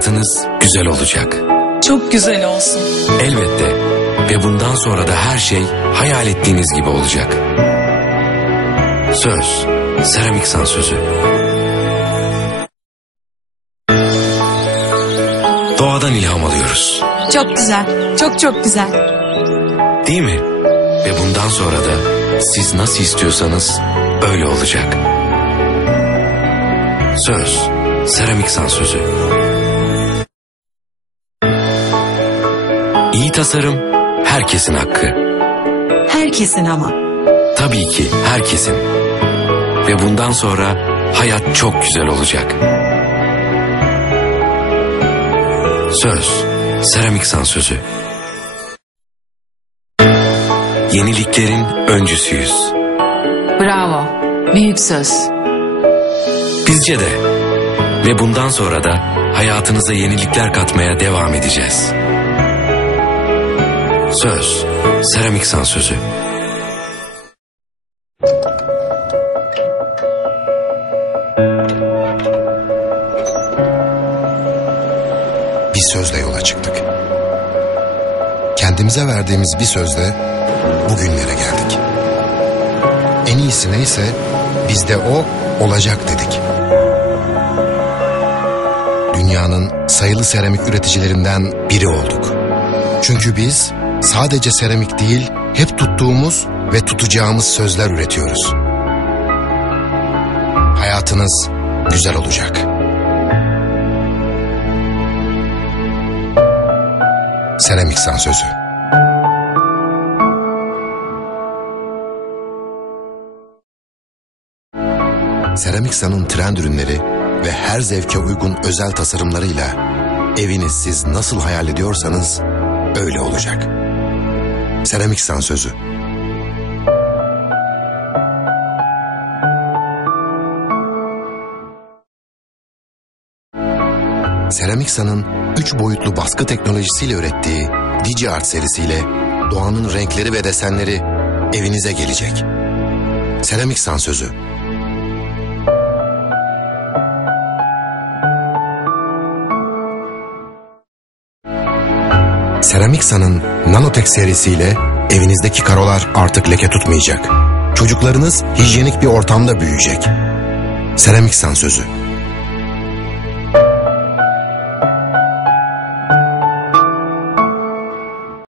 Hayatınız güzel olacak. Çok güzel olsun. Elbette. Ve bundan sonra da her şey hayal ettiğiniz gibi olacak. Söz. Seramik Sansözü. Doğadan ilham alıyoruz. Çok güzel. Çok çok güzel. Değil mi? Ve bundan sonra da siz nasıl istiyorsanız öyle olacak. Söz. Seramik Sansözü. İyi tasarım herkesin hakkı. Herkesin ama. Tabii ki herkesin. Ve bundan sonra hayat çok güzel olacak. Söz. Seramik Sansözü. Yeniliklerin öncüsüyüz. Bravo. Büyük söz. Bizce de. Ve bundan sonra da hayatınıza yenilikler katmaya devam edeceğiz. Söz. Seramik Sansözü. Bir sözle yola çıktık. Kendimize verdiğimiz bir sözle bugünlere geldik. En iyisi neyse biz de o olacak dedik. Dünyanın sayılı seramik üreticilerinden biri olduk. Çünkü biz sadece seramik değil, hep tuttuğumuz ve tutacağımız sözler üretiyoruz. Hayatınız güzel olacak. Seramik Sansözü Seramik San'ın trend ürünleri ve her zevke uygun özel tasarımlarıyla eviniz siz nasıl hayal ediyorsanız öyle olacak. Seramik San sözü. Seramik San'ın 3 boyutlu baskı teknolojisiyle ürettiği DigiArt serisiyle doğanın renkleri ve desenleri evinize gelecek. Seramik San sözü. Seramik San'ın Nanotek serisiyle evinizdeki karolar artık leke tutmayacak. Çocuklarınız hijyenik bir ortamda büyüyecek. Seramik San sözü.